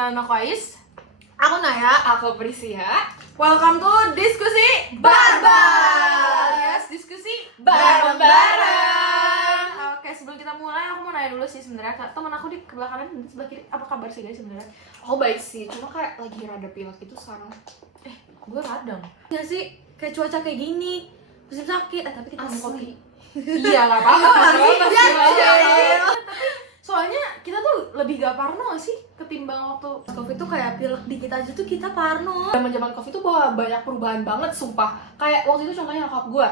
Kenalin aku Ais. Aku Naya. Aku Prisia. Welcome to Diskusi Barbar. Yes, diskusi bareng-bareng. Oke, sebelum kita mulai aku mau nanya dulu sih sebenarnya teman aku di sebelah kanan dan sebelah kiri apa kabar sih guys sebenarnya? Aku baik sih, cuma kayak lagi rada pilek gitu sekarang. Gue radang. Ya sih, kayak cuaca kayak gini, musim sakit. Tapi kita minum kopi. Iya, enggak apa-apa. Iya. Soalnya kita tuh lebih gak parno gak sih ketimbang waktu Covid tuh kayak pilek dikit aja tuh kita parno. Zaman-zaman Covid tuh banyak perubahan banget, sumpah. Kayak waktu itu contohnya nyokap gue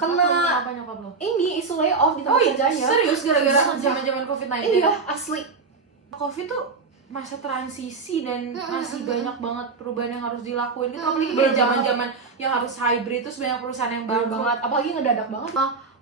kena apa nyokap lo? ini isu layoff di tempat kerjanya. Serius gara-gara zaman-zaman Covid-19. Iya, asli. Covid tuh masa transisi dan masih banyak banget perubahan yang harus dilakuin gitu, apalagi Bener kayak zaman-zaman yang harus hybrid terus banyak perusahaan yang Bener bangkrut. banget, apalagi ngedadak banget.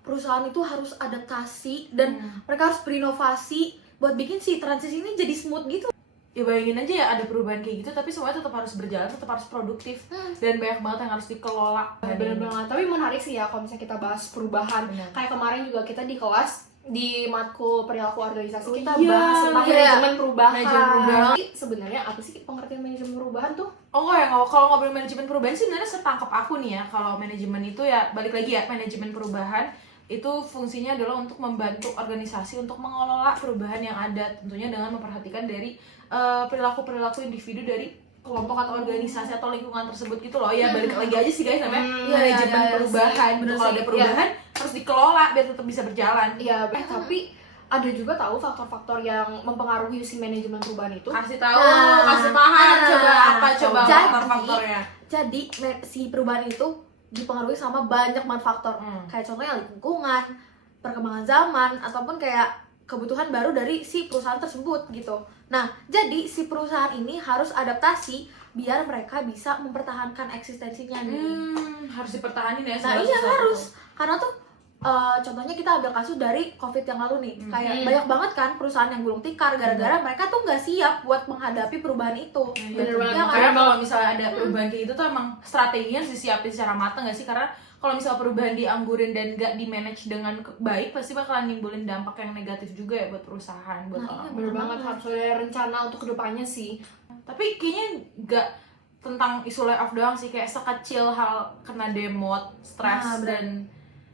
Perusahaan itu harus adaptasi dan mereka harus berinovasi buat bikin si transisi ini jadi smooth gitu. Ya bayangin aja ya ada perubahan kayak gitu tapi semuanya tetap harus berjalan, tetap harus produktif dan banyak banget yang harus dikelola. Bener banget, tapi menarik sih ya kalau misalnya kita bahas perubahan. Bener. Kayak kemarin juga kita di kelas di matkul perilaku organisasi kita iya, bahas tentang iya. manajemen perubahan. Manajemen perubahan. Jadi sebenarnya apa sih pengertian manajemen perubahan tuh? Oh enggak ya, kalau ngobrol manajemen perubahan sih sebenarnya setangkap aku nih ya, kalau manajemen itu ya balik lagi ya, manajemen perubahan itu fungsinya adalah untuk membantu organisasi untuk mengelola perubahan yang ada, tentunya dengan memperhatikan dari perilaku-perilaku individu dari kelompok atau organisasi atau lingkungan tersebut gitu loh. Ya balik lagi aja sih guys, namanya manajemen iya, perubahan sih. gitu. Bener Kalau sih. ada perubahan harus dikelola biar tetap bisa berjalan. Iya, tapi ada juga tahu faktor-faktor yang mempengaruhi si manajemen perubahan itu. Kasih tahu, Nah, kasih paham, coba apa coba Jadi- faktor-faktornya. Jadi si perubahan itu dipengaruhi sama banyak faktor. Kayak contohnya lingkungan, perkembangan zaman, ataupun kayak kebutuhan baru dari si perusahaan tersebut gitu. Nah, jadi si perusahaan ini harus adaptasi biar mereka bisa mempertahankan eksistensinya nih. Harus dipertahanin ya. Nah segala iya sesuatu. harus, karena tuh contohnya kita ambil kasus dari Covid yang lalu nih, kayak banyak banget kan perusahaan yang gulung tikar gara-gara mereka tuh nggak siap buat menghadapi perubahan itu. Bener banget. Ya kan? Karena kalau misalnya ada perubahan kayak gitu tuh emang strateginya harus disiapin secara matang gak sih? Karena kalau misalnya perubahan dianggurin dan gak di manage dengan baik pasti bakalan nimbulin dampak yang negatif juga ya buat perusahaan, buat Nah, orang. iya, Bener banget, harus ada rencana untuk kedepannya sih. Tapi kayaknya gak tentang isu layoff doang sih, kayak sekecil hal kena demot, stres Nah, bener. dan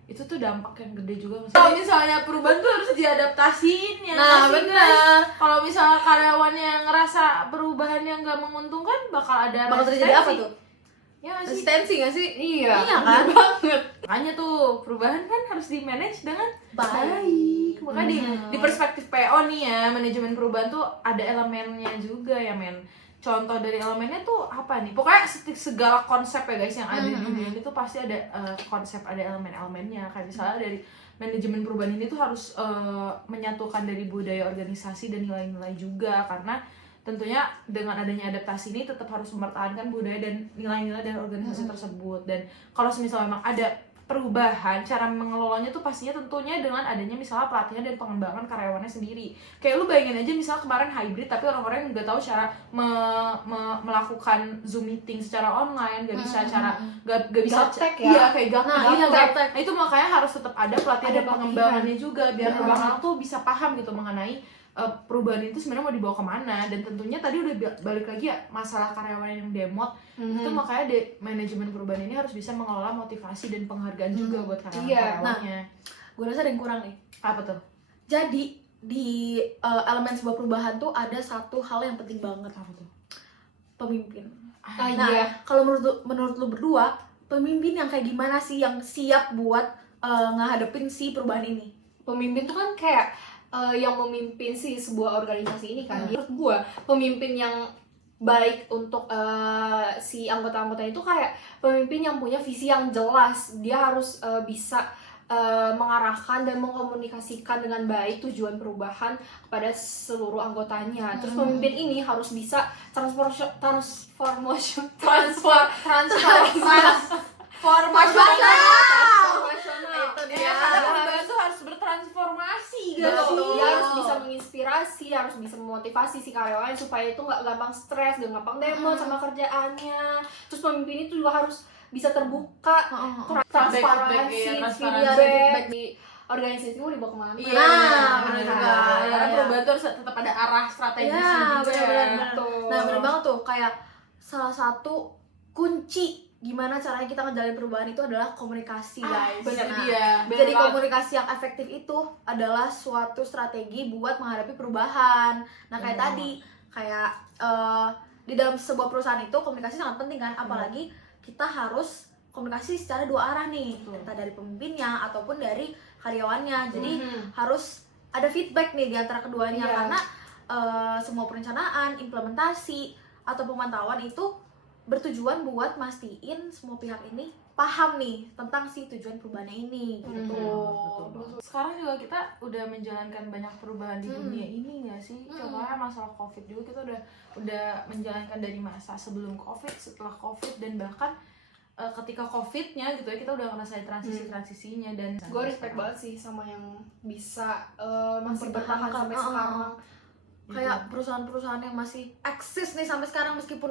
itu tuh dampak yang gede juga. Kalau misalnya perubahan tuh harus diadaptasiin ya. Nah, nggak sih, bener. guys? Kalau misalnya karyawannya ngerasa perubahan yang gak menguntungkan bakal ada Bakal terjadi resistensi. apa tuh? Ya nggak sih? Resistensi nggak sih? Iya, Iya kan? bener banget. Makanya tuh perubahan kan harus di manage dengan Baik. Makanya di perspektif PO nih ya, manajemen perubahan tuh ada elemennya juga ya men. Contoh dari elemennya tuh apa nih? Pokoknya segala konsep ya guys yang ada di dunia ini tuh pasti ada konsep, ada elemen-elemennya. Kayak misalnya dari manajemen perubahan ini tuh harus menyatukan dari budaya organisasi dan nilai-nilai juga, karena tentunya dengan adanya adaptasi ini tetap harus mempertahankan budaya dan nilai-nilai dari organisasi tersebut. Dan kalau misalnya memang ada perubahan, cara mengelolanya tuh pastinya tentunya dengan adanya misalnya pelatihan dan pengembangan karyawannya sendiri. Kayak lu bayangin aja misalnya kemarin hybrid tapi orang-orang nggak tahu cara melakukan Zoom meeting secara online, nggak bisa nggak bisa Gaptek ya? iya kayak gaptek. Nah, iya, gaptek. Nah, itu makanya harus tetap ada pelatihan Ada dan pengembangannya juga biar Iya. orang tuh bisa paham gitu mengenai perubahan itu sebenarnya mau dibawa kemana. Dan tentunya tadi udah balik lagi ya masalah karyawan yang demot. Itu makanya manajemen perubahan ini harus bisa mengelola motivasi dan penghargaan juga buat karyawannya. Gue rasa ada yang kurang nih. Apa tuh? Jadi di elemen sebuah perubahan tuh ada satu hal yang penting banget. Apa tuh? Pemimpin. Ah, Nah, iya. kalau menurut lu berdua, pemimpin yang kayak gimana sih yang siap buat ngehadepin si perubahan ini? Pemimpin tuh kan kayak yang memimpin si sebuah organisasi ini kan. Menurut gue, pemimpin yang baik untuk si anggota-anggotanya itu kayak pemimpin yang punya visi yang jelas. Dia harus bisa mengarahkan dan mengkomunikasikan dengan baik tujuan perubahan kepada seluruh anggotanya. Terus pemimpin ini harus bisa transformasional. Itu dia. Ya, karena perubahan tuh harus bertransformasi Betul. guys. Dia harus bisa menginspirasi, harus bisa memotivasi si karyawan supaya itu nggak gampang stres, nggak gampang demo sama kerjaannya. Terus pemimpin itu juga harus bisa terbuka, transparansi, feedback di organisasi mau dibawa kemana? Iya, Nah, benar benar juga. juga. Karena Iya. perubahan tuh harus tetap ada arah strategisnya Iya, juga. benar-benar. Betul. Nah, bener banget tuh, kayak salah satu kunci gimana caranya kita ngejalanin perubahan itu adalah komunikasi, guys. Bener Nah, dia. jadi komunikasi yang efektif itu adalah suatu strategi buat menghadapi perubahan. Nah kayak tadi, kayak di dalam sebuah perusahaan itu komunikasi sangat penting kan, apalagi kita harus komunikasi secara dua arah nih, entah dari pemimpinnya ataupun dari karyawannya. Jadi harus ada feedback nih di antara keduanya, karena semua perencanaan, implementasi atau pemantauan itu bertujuan buat mastiin semua pihak ini paham nih tentang si tujuan perubahannya ini gitu. Betul. Sekarang juga kita udah menjalankan banyak perubahan di dunia ini nggak sih? Contohnya masalah COVID juga kita udah menjalankan dari masa sebelum COVID, setelah COVID, dan bahkan ketika COVID-nya gitu ya, kita udah ngerasain transisinya. Dan gue respect banget sih sama yang bisa masih Mempertahankan, bertahan sampai sekarang. Kayak perusahaan-perusahaan yang masih eksis nih sampai sekarang meskipun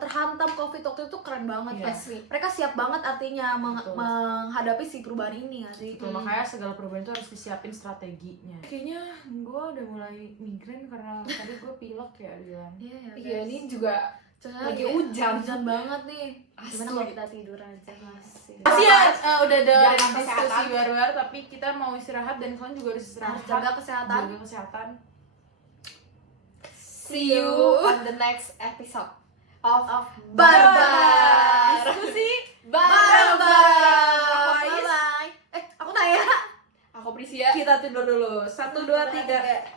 terhantam COVID waktu itu keren banget. Asli. Mereka siap banget artinya Betul. menghadapi si perubahan ini nggak sih? Betul, makanya segala perubahan itu harus disiapin strateginya. Kayaknya gue udah mulai migrain karena tadi gue pilek ya bilang. Iya, ini juga Soalnya lagi hujan banget nih. Gimana Asli. kalau kita tidur aja? Masih. Masih ya udah ada Jaga diskusi kesehatan. baru-baru, tapi kita mau istirahat dan kalian juga harus istirahat. Harus jaga kesehatan. Jaga kesehatan. see you on the next episode of Barbar. Diskusi Bye. Aku nanya. Aku Prisia. kita tidur dulu. 1, 2, 3.